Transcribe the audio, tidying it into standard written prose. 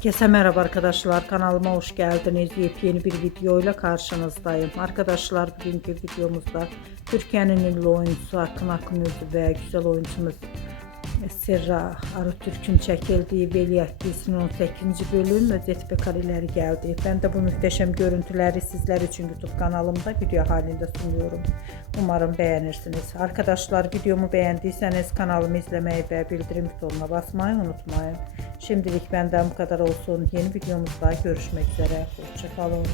Herkese merhaba arkadaşlar, kanalıma hoş geldiniz. Yepyeni bir videoyla karşınızdayım. Arkadaşlar, bugünkü videomuzda Türkiye'nin ünlü oyuncusu Akın Akınözü ve güzel oyuncumuz Serra Arıtürk'ün çekildiği Veliaht dizisinin 18. bölüm özet ve kareleri geldi. Ben de bu muhteşem görüntüleri sizler için YouTube kanalımda video halinde sunuyorum. Umarım beğenirsiniz. Arkadaşlar, videomu beğendiyseniz kanalımı izlemeyi ve bildirim butonuna basmayı unutmayın. Şimdilik benden bu kadar olsun. Yeni videomuzda görüşmek üzere. Hoşça kalın.